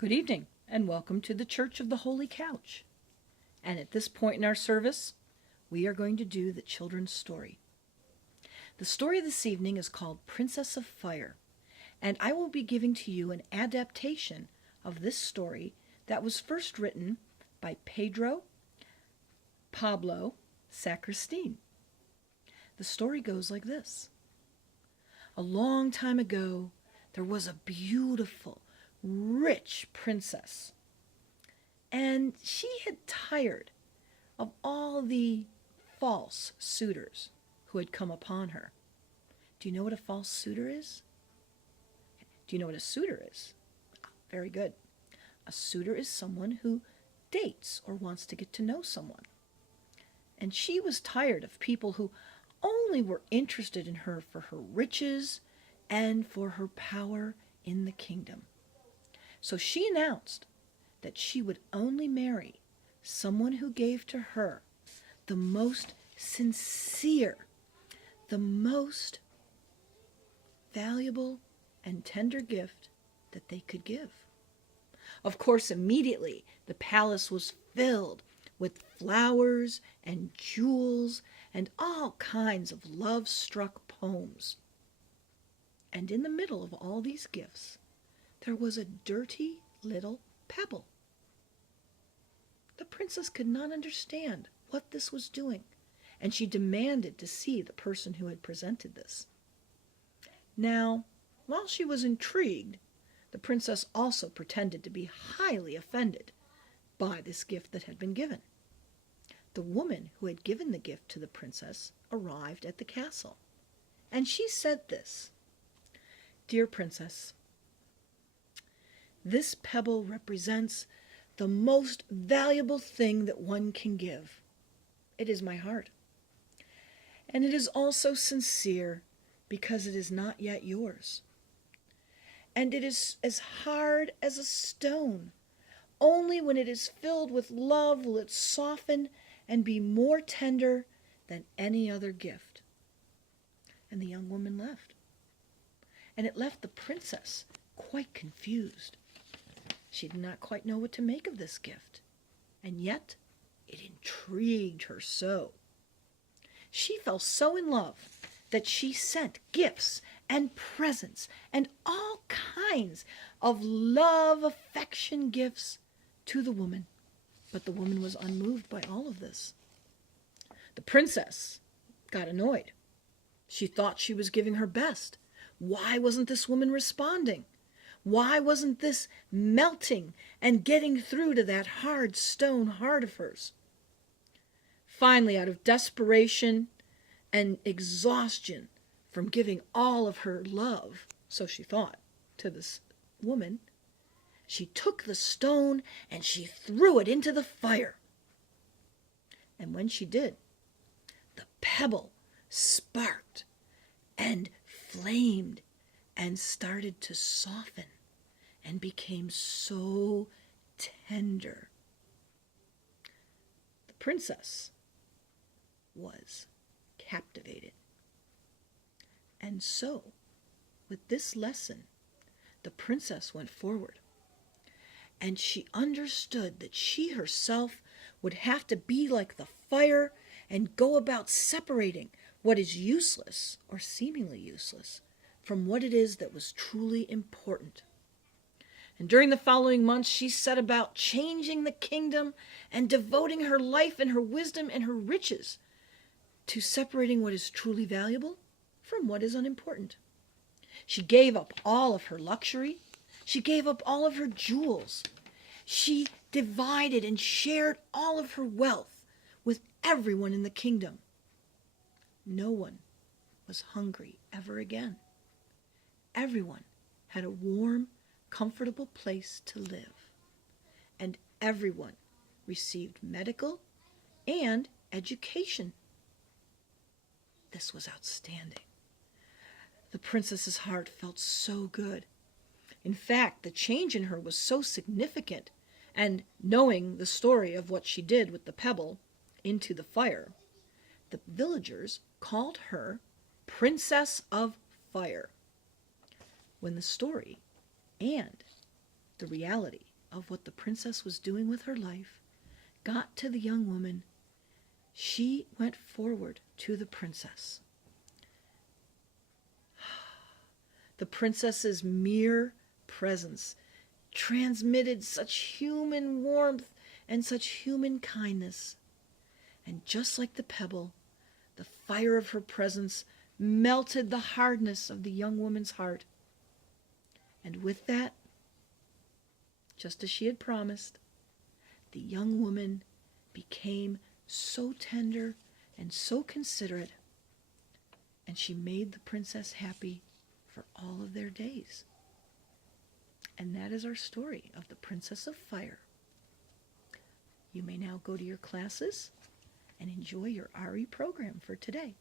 Good evening, and welcome to the Church of the Holy Couch. And at this point in our service, we are going to do the children's story. The story this evening is called Princess of Fire, and I will be giving to you an adaptation of this story that was first written by Pedro Pablo Sacristine. The story goes like this. A long time ago, there was a beautiful, rich princess, and she had tired of all the false suitors who had come upon her. Do you know what a false suitor is? Do you know what a suitor is? Very good. A suitor is someone who dates or wants to get to know someone. And she was tired of people who only were interested in her for her riches and for her power in the kingdom. So she announced that she would only marry someone who gave to her the most sincere, the most valuable and tender gift that they could give. Of course, immediately the palace was filled with flowers and jewels and all kinds of love-struck poems. And in the middle of all these gifts, there was a dirty little pebble. The princess could not understand what this was doing, and she demanded to see the person who had presented this. Now, while she was intrigued, the princess also pretended to be highly offended by this gift that had been given. The woman who had given the gift to the princess arrived at the castle, and she said this, "Dear princess, this pebble represents the most valuable thing that one can give. It is my heart. And it is also sincere because it is not yet yours. And it is as hard as a stone. Only when it is filled with love will it soften and be more tender than any other gift." And the young woman left. And it left the princess quite confused. She did not quite know what to make of this gift, and yet it intrigued her so. She fell so in love that she sent gifts and presents and all kinds of love, affection gifts to the woman. But the woman was unmoved by all of this. The princess got annoyed. She thought she was giving her best. Why wasn't this woman responding? Why wasn't this melting and getting through to that hard stone heart of hers? Finally, out of desperation and exhaustion from giving all of her love, so she thought, to this woman, she took the stone and she threw it into the fire. And when she did, the pebble sparked and flamed and started to soften and became so tender. The princess was captivated. And so, with this lesson, the princess went forward, and she understood that she herself would have to be like the fire and go about separating what is useless or seemingly useless from what it is that was truly important. And during the following months, she set about changing the kingdom and devoting her life and her wisdom and her riches to separating what is truly valuable from what is unimportant. She gave up all of her luxury. She gave up all of her jewels. She divided and shared all of her wealth with everyone in the kingdom. No one was hungry ever again. Everyone had a warm, comfortable place to live, and everyone received medical and education. This was outstanding. The princess's heart felt so good. In fact, the change in her was so significant, and knowing the story of what she did with the pebble into the fire, the villagers called her Princess of Fire. When the story and the reality of what the princess was doing with her life got to the young woman, she went forward to the princess. The princess's mere presence transmitted such human warmth and such human kindness. And just like the pebble, the fire of her presence melted the hardness of the young woman's heart. And with that, just as she had promised, the young woman became so tender and so considerate, and she made the princess happy for all of their days. And that is our story of the Princess of Fire. You may now go to your classes and enjoy your RE program for today.